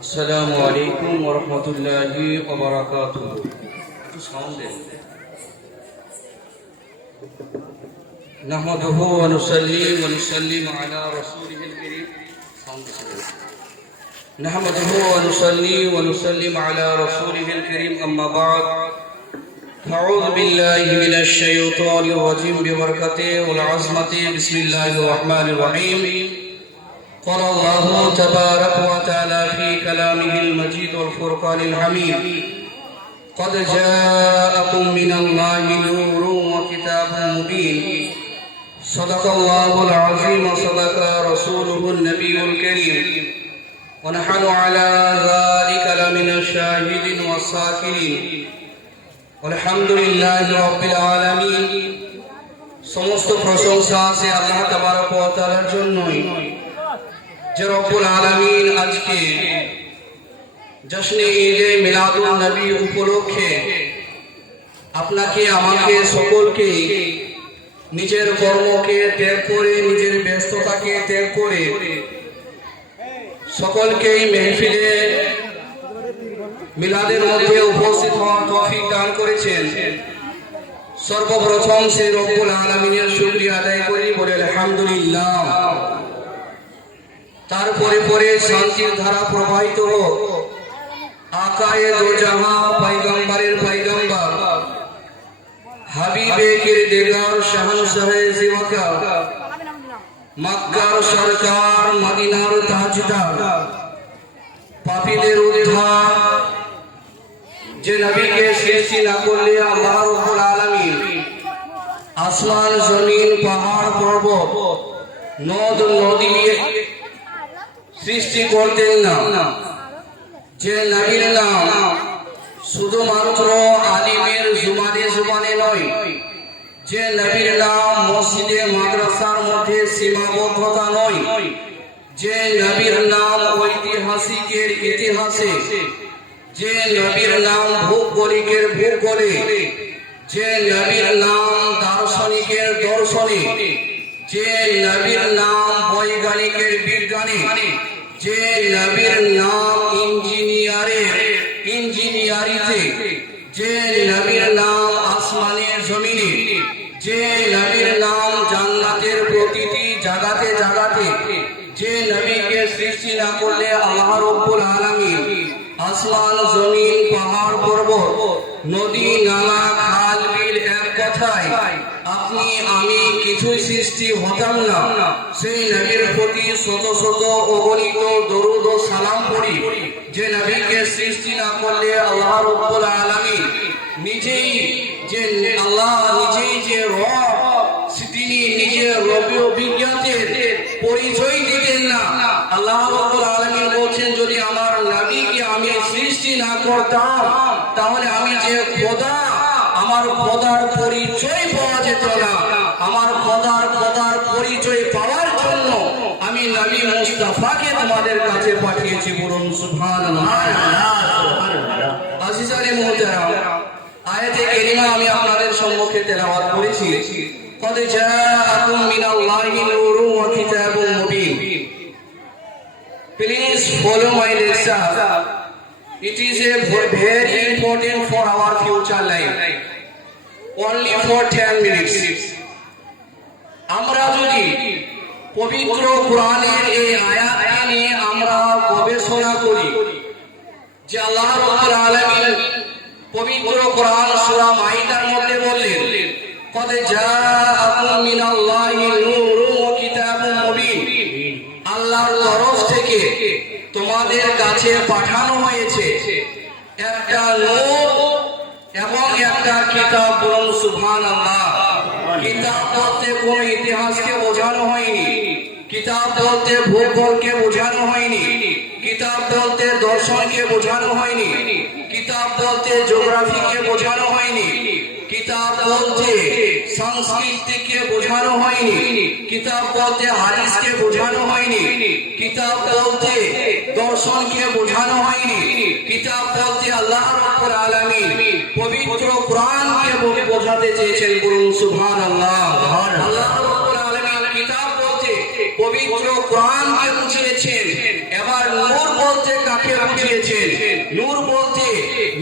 السلام عليكم ورحمة الله وبركاته. نحمده ونصلي ونسلم على رسوله الكريم. نحمده ونصلي ونسلم على رسوله الكريم. أما بعد أعوذ بالله من الشيطان الرجيم. ببركته والعظمة بسم الله الرحمن الرحيم. قال الله تبارك وتعالى في كلامه المجيد والفرقان الحميد قد جاءكم من الله نور وكتاب مبين صدق الله العظيم وصدق رسوله النبي الكريم ونحن على ذلك لمن الشاهدين والساكرين والحمد لله رب العالمين সমস্ত প্রশংসা আছে আল্লাহ তাবারক ওয়া তাআলার জন্যই যে রব্বুল আলামিন আজকে জশ্নে ঈদে মিলাদুন নবী উপলক্ষে আপনাকে, আমাকে, সকলকে নিজের কর্মকে ত্যাগ করে, নিজের ব্যস্ততাকে ত্যাগ করে সকলকেই মেহফিলে মিলাদের মধ্যে উপস্থিত হওয়ার তৌফিক দান করেছেন। সর্বপ্রথম সে রব্বুল আলমিনের শুক্রিয়া আদায় করি, বলে আলহামদুলিল্লাহ। তারপরে পরে শান্তির ধারা প্রবাহিত হোক। আকায়ে দোজাহা পয়গম্বরের পয়গম্বর। হাবিবে কিরদেগার শাহনশাহে জিওয়াকা মক্কার সরকার, মদিনার তাজদার। পাপীদের উদ্ধার। যে নবীকে সৃষ্টি না করলে আল্লাহ রব্বুল আলামিন আসমান, জমিন, পাহাড়, পর্বত, নদ, নদী সৃষ্টি করতেন না। যে নবীর নাম শুধুমাত্র আলিমের জুমানে জুমানে নয়, যে নবীর নাম মসজিদে, মাদ্রাসার মধ্যে সীমাবদ্ধতা নয়, যে নবীর নাম ঐতিহাসিকের ইতিহাসে, যে নবীর নাম ভূগোলিকের ভূগোলে, যে নবীর নাম দার্শনিকের দর্শনে, যে নবীর নাম বৈজ্ঞানিকের বিজ্ঞানী যে নবীর নাম ইঞ্জিনিয়ারের ইঞ্জিনিয়ারিতে, যে নবীর নাম আসমানের জমিনে, যে নবীর নাম জান্নাতের প্রতিটি জাগাতে জাগাতে যে নবীকে সৃষ্টি না করলে আল্লাহ রব্বুল আলামিন আসমান, জমিন, পাহাড়, পর্বত, নদী, নালা, খাল, বিল এক কথায়, আপনি, আমি কিছুই সৃষ্টি হতাম না। সেই প্রতি শত শত অগণিত দরুদ ও সালাম পড়ি, যে নবীকে সৃষ্টি না করলে আল্লাহ রব্বুল আলামিন নিজেই যে আল্লাহ নিজেই যে রব, তিনি নিজের রবি অভিজ্ঞাতের পরিচয় দিতেন না। আল্লাহ রব্বুল আলামিন বলছেন, যদি আমার নবীকে আমি সৃষ্টি না করতাম, তাহলে আমি যে খোদা, আমার খোদার পরিচয় পাওয়া যেত না। আমার খোদার খোদার পরিচয় আমি নবী মুস্তাফাকে তোমাদের কাছে পাঠিয়েছি বলুন সুবহানাল্লাহ আজিজ আলী মুহতারাম আয়াতে কারিমা আমি আপনাদের সম্মুখে তেলাওয়াত করেছি قد جاءكم من الله نور وكتاب مبين Please follow my lecture. It is a very important for our future life. Only for 10 minutes. আমরা যদি পবিত্র কোরআনের এই আয়াতকে নিয়ে আমরা গবেষণা করি যে আল্লাহ রাব্বুল আলামিন পবিত্র কোরআন সূরা মাইদার মধ্যে বললেন, কদ জাআকুম মিনাল্লাহি নূরুন ওয়া কিতাবুম মুবিন। আল্লাহর তরফ থেকে তোমাদের কাছে পাঠানো হয়েছে একটা নূর এবং একটা কিতাব বলুন সুবহানাল্লাহ। কিতাব বলতে কোনো ইতিহাসকে বোঝানো হয়নি। কিতাব বলতে ভূগোলকে বোঝানো হয়নি কিতাব বলতে দর্শনকে বোঝানো হয়নি কিতাব বলতে জিওগ্রাফিকে বোঝানো হয়নি কিতাব বলতে সংস্কৃতিকে বোঝানো হয়নি কিতাব বলতে হাদিসকে বোঝানো হয়নি কিতাব বলতে দর্শনকে বোঝানো হয়নি কিতাব বলতে আল্লাহ রাব্বুল আলামিন পবিত্র কোরআনকে বোঝাতে চেয়েছেন বলুন সুবহানাল্লাহ। আল্লাহ পবিত্র কোরআনকে বুঝিয়েছেন এবার নূর বলতে কাকে বুঝিয়েছেন নূর বলতে,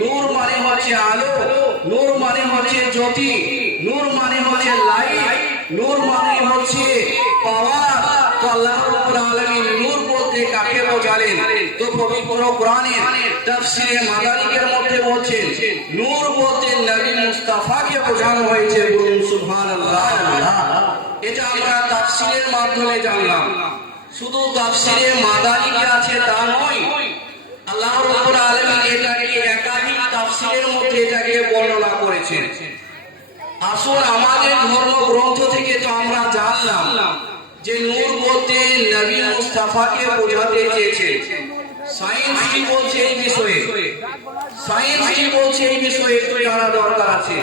নূর মানে হচ্ছে আলো, নূর মানে হচ্ছে জ্যোতি, নূর মানে হচ্ছে লাইট, নূর মানে হচ্ছে পাওয়ার। তো আল্লাহ রাব্বুল আলামিন নূর বলতে কাকে বোঝালেন? তো পবিত্র কোরআনে তাফসিরে মাদারিকের মধ্যে বলছেন, নূর বলতে নবী মুস্তাফাকে বোঝানো হয়েছে বলুন সুবহানাল্লাহ। এটা আমরা তাফসিরের মাধ্যমে জানলাম। শুধু তাফসিরে মাদারিকে আছে তা নয়, আল্লাহ রাব্বুল আলামিন এটাকে একাধিক তাফসিরের মধ্যে এটাকে বর্ণনা করেছেন। আসল আমাদের ধর্ম গ্রন্থ থেকে তো আমরা জানলাম যে নূর বলতে নবী মুস্তাফাকে বোঝাতে চেয়েছে। সায়েন্স কি বলছে এই বিষয়ে? সায়েন্স কি বলছে এই বিষয়ে একটু জানা দরকার আছে।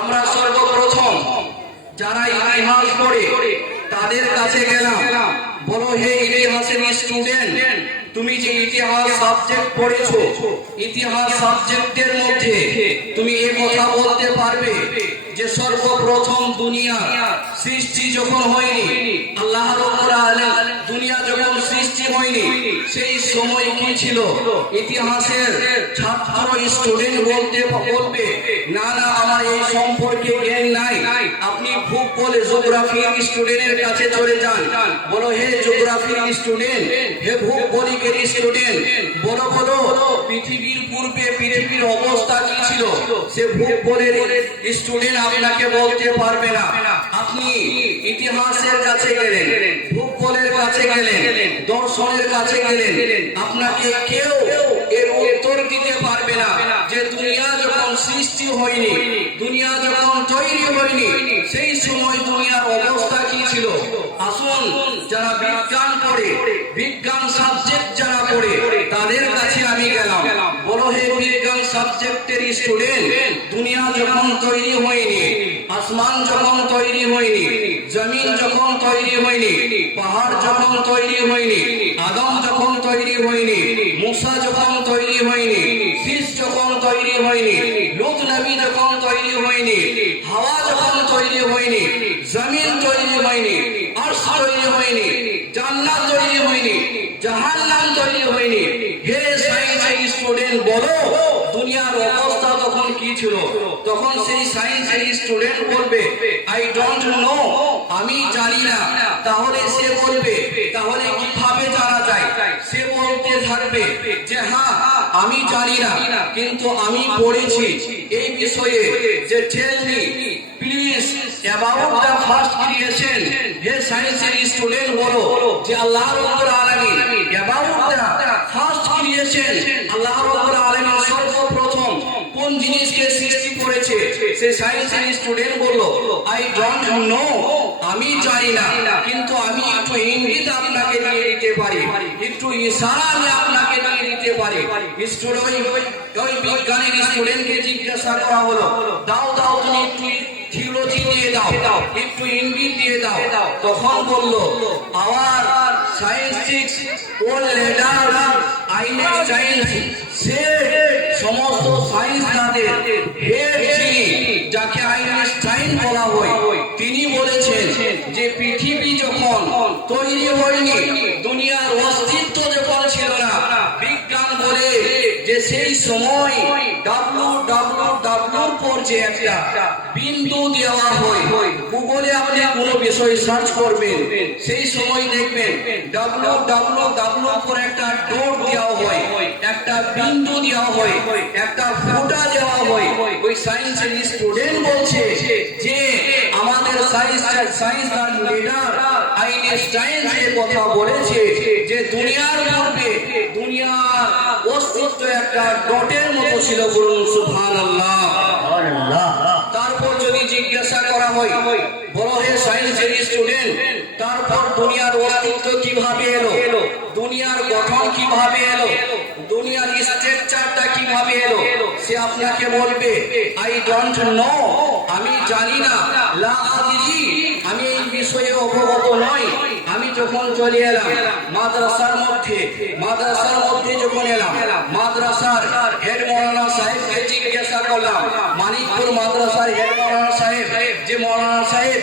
আমরা সর্বপ্রথম যারা ইতিহাস পড়ে তাদের কাছে গেলাম। বলো, হে ইতিহাসের স্টুডেন্ট তুমি যে ইতিহাস সাবজেক্ট পড়েছো, ইতিহাস সাবজেক্টের মধ্যে তুমি এ কথা বলতে পারবে? যে সর্বপ্রথম দুনিয়া সৃষ্টি যখন হয়নি, আল্লাহ দুনিয়া যখন সৃষ্টি হয়নি, সেই সময় কি ছিল? ইতিহাসের ছাত্র স্টুডেন্ট বলতে বলবে, না না, আমার এই সম্পর্কে জ্ঞান নাই। আপনি ভূপ বলে জিওগ্রাফি স্টুডেন্টের কাছে চলে যান। বলো, হে জিওগ্রাফি স্টুডেন্ট হে ভূপ বলিকের স্টুডেন্ট বলো বলো, পৃথিবীর পূর্বে পৃথিবীর অবস্থা কি ছিল? সে ভূপ বলের স্টুডেন্ট আপনাকে বলতে পারবে না। আপনি ইতিহাসের কাছে গেলেন ভূগোলের কাছে গেলেন, দর্শনের কাছে গেলেন। আপনাকে কেউ এর উত্তর দিতে পারবে না যে দুনিয়া যখন সৃষ্টি হয়নি, দুনিয়া যখন তৈরি হয়নি, সেই সময় দুনিয়ার অবস্থা কি ছিল? আসুন যারা বিজ্ঞান পড়ে, বিজ্ঞান সাবজেক্ট যারা পড়ে তাদের কাছে আমি গেলাম বলো হে বিজ্ঞান সাবজেক্টের দুনিয়া যখন তৈরি হয়নি আসমান যখন তৈরি হয়নি জমিন যখন তৈরি হয়নি পাহাড় যখন তৈরি হয়নি আদম যখন তৈরি হয়নি মুসা যখন তৈরি হয়নি শীষ যখন তৈরি হয়নি লুত নবী যখন তৈরি হয়নি হাওয়া যখন তৈরি হয়নি জমিন তৈরি হয়নি আরশ তৈরি হয়নি জান্নাত তৈরি হয়নি জাহান্নাম তৈরি হয়নি হে স্টুডেন্ট বলো দুনিয়ার অবস্থা তখন কি ছিল? তখন সেই সায়েন্সের স্টুডেন্ট বলবে আই ডোন্ট নো আমি জানি না। তাহলে সে বলবে, তাহলে কীভাবে জানা যায়? সে বলতে থাকবে যে হ্যাঁ আমি জানি না, কিন্তু আমি পড়েছি। এই বিষয়ে যে tell me please first creation সায়েন্সের স্টুডেন্ট বলো যে আল্লাহ আলামিন ফার্স্ট ক্রিয়েশন আল্লাহ আলামিন সর্বপ্রথম কোন জিনিসকে সৃষ্টি করেছে? সে সায়েন্সের স্টুডেন্ট বলল আই ডোন্ট নো আমি জানি না, কিন্তু আমি একটু ইঙ্গিত আপনাকে দিয়ে দিতে পারি। একটু ইশারা আমি আপনাকে দিয়ে দিতে পারি। স্টুডেন্ট ওই বিজ্ঞানের স্টুডেন্টকে জিজ্ঞাসা করা হলো, দাও দাও, তুমি একটু থিওলজি দিয়ে দাও, একটু ইঙ্গিত দিয়ে দাও। তখন বলল আওয়ার সায়েন্টিস্ট ওর লেডার আইনস্টাইন সে সমস্ত সায়েন্স তাদের হেড যিনি, যাকে আইনস্টাইন বলা হয়, তিনি বলেছেন যে পৃথিবী যখন তৈরি হয়নি দুনিয়ার অস্তিত্ব যখন ছিল না বিজ্ঞান বলে যে সেই সময় ডাব্লু ডাব্লু ডাব্লুর পর যে একটা বিন্দু দেওয়া হয়। গুগলে আপনি কোনো বিষয় সার্চ করবেন, সেই সময় দেখবেন ডাব্লু ডাব্লু ডাব্লু পর একটা ডট দেওয়া হয়, একটা বিন্দু দেওয়া হয়, একটা ফোঁটা দেওয়া হয়। ওই সায়েন্সের স্টুডেন্ট বলছে যে, আমাদের সায়েন্স সায়েন্স আর লিডার আইনস্টাইন যে কথা বলেছে, যে দুনিয়ার পূর্বে দুনিয়ার অস্তিত্ব তারপর যদি জিজ্ঞাসা করা হয় বড় হে সায়েন্সের স্টুডেন্ট তারপর দুনিয়ার অস্তিত্ব কীভাবে এলো? দুনিয়ার গঠন কীভাবে এলো? দুনিয়ার স্ট্রাকচারটা কীভাবে এলো? সে আপনাকে বলবে আই ডোন্ট নো আমি জানি না। লা আমি এই বিষয়ে অবগত নই। যখন চলে এলাম, মাদ্রাসার মধ্যে মাদ্রাসার মধ্যে যখন এলাম, মাদ্রাসার হেড মৌলানা সাহেবকে জিজ্ঞাসা করলাম, মানিকপুর মাদ্রাসার হেড মৌলানা সাহেব, যে মৌলানা সাহেব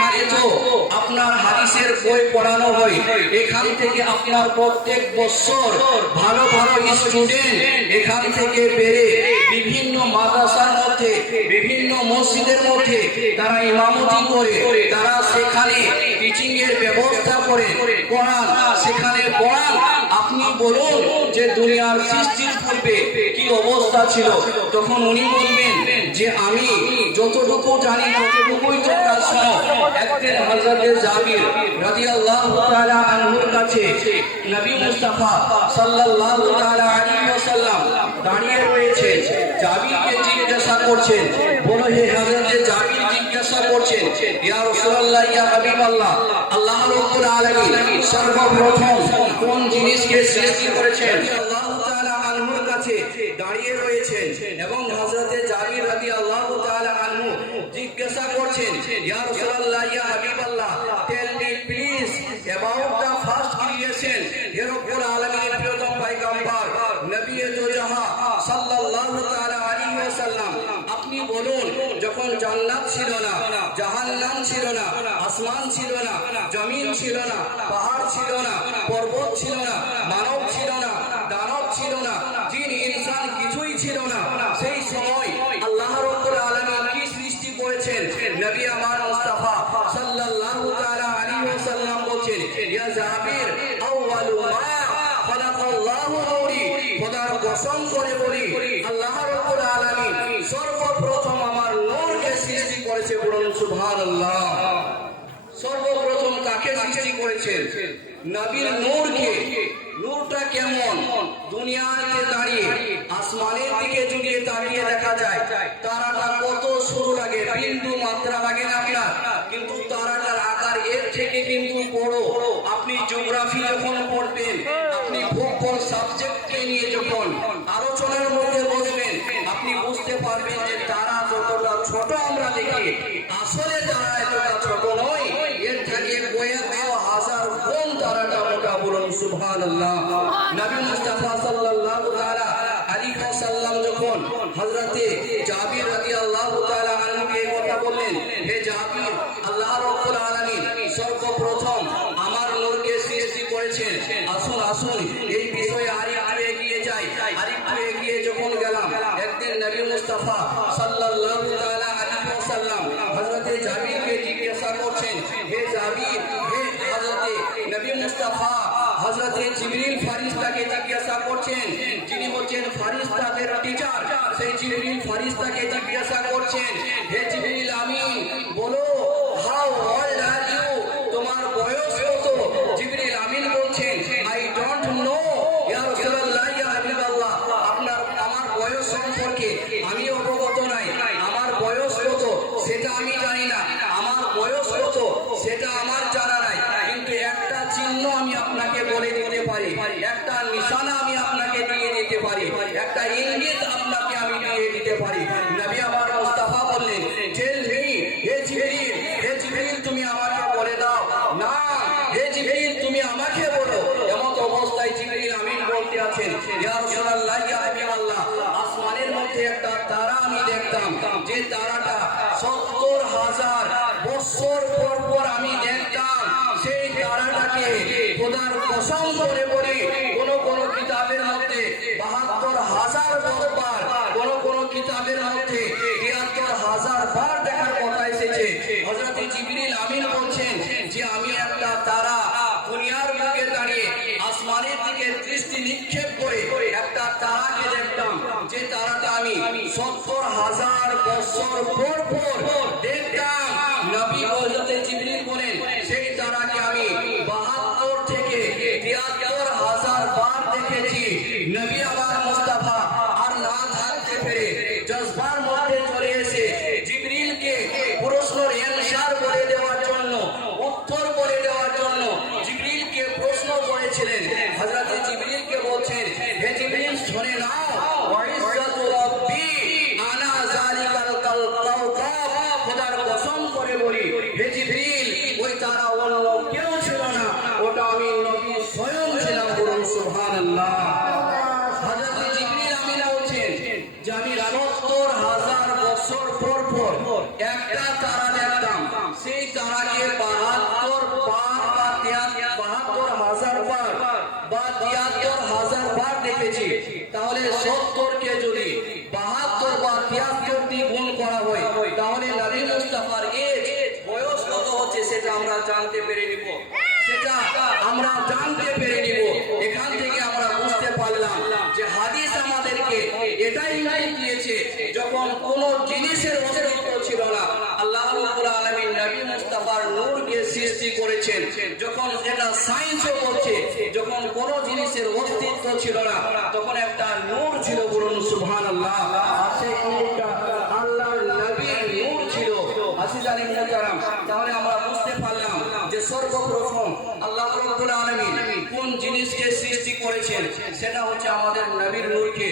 এখানে তো আপনার হাদিসের বই পড়ানো হয়। এখান থেকে আপনার প্রত্যেক বছর ভালো ভালো স্টুডেন্ট এখান থেকে বেড়ে বিভিন্ন মাদ্রাসার মধ্যে, বিভিন্ন মসজিদের মধ্যে তারা ইমামতি করে, তারা সেখানে টিচিং এর ব্যবস্থা করে, পড়ান। সেখানে পড়ান। আপনি বলুন যে দুনিয়ার সৃষ্টির পূর্বে কি অবস্থা ছিল? তখন উনি বলবেন যে, আমি যতটুকু জানি, ততটুকুই তোমরা শোনো। একদিন হযরত জাবির রাদিয়াল্লাহু তাআলা আনহুর কাছে নবী মুস্তাফা সাল্লাল্লাহু তাআলা আলাইহি ওয়াসাল্লাম দাঁড়িয়ে রয়েছে জাবিরকে জিজ্ঞাসা করছেন, বলো হে হযরত জাবির জিজ্ঞাসা করছেন, ইয়া রাসূলুল্লাহ, ইয়া হাবিবাল্লাহ, আল্লাহ রাব্বুল আলামিন সর্বপ্রথম কোন জিনিসকে সৃষ্টি করেছেন? আল্লাহ তাআলা আনহুর কাছে দাঁড়িয়ে রয়েছেন এবং হযরতে জাবির রাদিয়াল্লাহু তাআলা আনহু জিজ্ঞাসা ইয়া রাসূলুল্লাহ, ইয়া হাবিবাল্লাহ tell me please about the first creation হে রব্বুল আলামিনের প্রিয়তম পয়গম্বর, নবী দো জাহাঁ সাল্লাল্লাহু তাআলা আলাইহি ওয়াসাল্লাম, আপনি বলুন, যখন জান্নাত ছিল না, জাহান্নাম ছিল না, আসমান ছিল না, জমিন ছিল না, পাহাড় ছিল না, পর্বত ছিল না, মানব ছিল না, দানব ছিল না, জিন, ইনসান কিছুই ছিল না নবী আমার মুস্তাফা সাল্লাল্লাহু তাআলা আলাইহি ওয়াসাল্লাম ইয়া জাবির, আউয়ালু নূরটা কেমন? দুনিয়াতে দাঁড়িয়ে, আসমানের দিকে তাকিয়ে দেখা যায়, তারাটা কত সরু লাগে বিন্দু মাত্রা লাগে না আপনার কিন্তু তারাটার আকার এর থেকে কিন্তু বড়। আপনি জিওগ্রাফি যখন পড়বেন, আপনি ভূগোল সাবজেক্টকে নিয়ে যখন আলোচনার মধ্যে বসবেন, আপনি বুঝতে পারবেন যে তারা যতটা ছোট আমরা দেখি, আসলে তারা এতটা ছোট নয়। এর থেকে কয়েকশো হাজার গুণ তারাটা মোটা বলুন, সুবহানাল্লাহ। নবী মুস্তাফা সাল্লাল্লাহু তাআলা আলাইহি ওয়াসাল্লাম যখন হযরতে জাবির রাদিয়াল্লাহু তাআলা আনহুকে এই কথা বললেন হে আল্লাহ রাব্বুল আলামিন সর্বপ্রথম আমার নূরকে সৃষ্টি করেছেন। আসুন আসুন, এই বিষয়ে আরে আরে এগিয়ে যাই। আরেকটু এগিয়ে যখন গেলাম, একদিন নবী মুস্তাফা সাল্লাল্লাহু তাআলা আলাইহি ওয়াসাল্লাম হযরতে জাবিরকে জিজ্ঞাসা করছেন, হে জাবির, হে হযরতে নবী মুস্তাফা, হযরতে জিবরিল ফারিস্তাকে জিজ্ঞাসা করছেন? যিনি হচ্ছেন ফারিস্তাদের টিচার সেই জিবরিল ফারিস্তাকে জিজ্ঞাসা করছেন, হে জিবরিল আমিন বলো হাউ ওল্ড আর ইউ তোমার বয়স কত জিবরিল আমিন বলছেন আই ডোন্ট নো ইয়া রাসূলুল্লাহ ইয়া হাবিবাল্লাহ আপনার আমার বয়স সম্পর্কে আমি অবগত নাই আমার বয়স কত সেটা আমি জানি না আমার বয়স কত সেটা আমার জানা নাই কিন্তু একটা চিহ্ন আমি আপনাকে বলে দিতে পারি একটা নিশানা আমি আপনাকে দিয়ে দিতে পারি একটা ইঙ্গিত আপনাকে আমি দিয়ে দিতে পারি নবী আমার মুস্তাফা বললেন টেল মি হে জিবরিল হে জিবরিল তুমি আমাকে বলে দাও না হে জিবরিল তুমি আমাকে বলো এমন অবস্থায় জিবরিল আমিন বলতে আছেন ইয়া রাসূলুল্লাহ ইয়া হাবিবাল্লাহ আসমানের মধ্যে একটা তারা আমি দেখতাম যে তারাটা সত্তর হাজার বছর পর পর আমি দেখতাম সেই তারাটাকে কসম করে বলি, কোন কোন কিতাবের মধ্যে বাহাত্তর হাজার বার কোন কোন কিতাবের মধ্যে তিয়াত্তর হাজার বার দেখার কথা এসেছে। হযরত জজবার মধ্যে চলে একটা সেই চারাকে বাহাত্তর পার বা বাহাত্তর হাজার পার বা তিয়াত্তর হাজার পার দেখেছি তাহলে যদি বাহাত্তর বা তিয়াত্তর দিয়ে গুণ করা হয়, তাহলে মুস্তাফার এজ বয়স কত হচ্ছে সেটা আমরা জানতে পেরে নিব। সেটা আমরা জানতে পেরে নিব। পারলাম যে হাদিস আমাদেরকে এটাই ইঙ্গিত দিয়েছে, যখন কোন জিনিসের ছিল না, আল্লাহ নবী মুস্তাফার নূরকে সৃষ্টি করেছেন। যখন এটা সায়েন্সও বলছে, যখন কোন জিনিসের অস্তিত্ব ছিল না, তখন একটা নূর ছিল বলুন নূর ছিল। তাহলে আমরা বুঝতে পারলাম যে সর্বপ্রথম আল্লাহ রাব্বুল আলামিন জিনিসকে সৃষ্টি করেছেন সেটা হচ্ছে আমাদের নবীর নূরকে